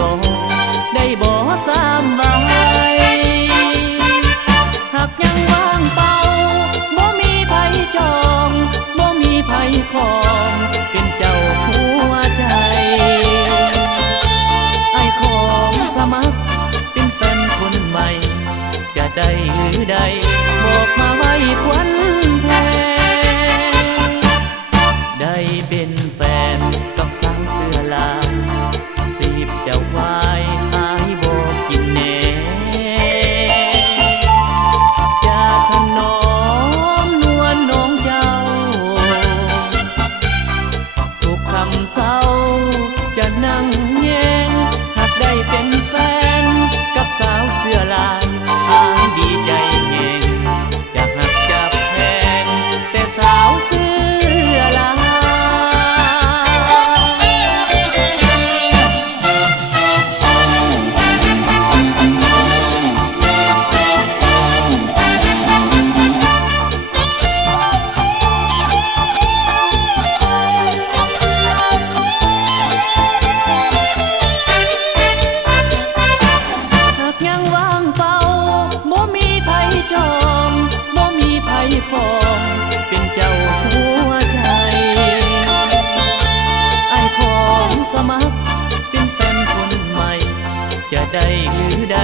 บ่ได้บ่สามไว้หากยังว่างเปล่าบ่มีไผจองบ่มีไผของเป็นเจ้าหัวใจไอ้ของสมัครเป็นแฟนคนใหม่จะได้หรือใดบอกมาไว้ควันแพ้ได้เป็นแฟนกับสาวเสื้อลายสิบเจ้าวายอายบอกกินแน่จะถนอมนวลน้องเจ้าทุกคำเศร้าจะนั่งแยงหากได้เป็นแฟนกับสาวเสื้อลายอายดีใจแหงจะหักจะแพงแต่สาวเสื้อลายของเป็นเจ้าหัวใจไอ้ของสมัครเป็นแฟนคนใหม่จะได้หรือใด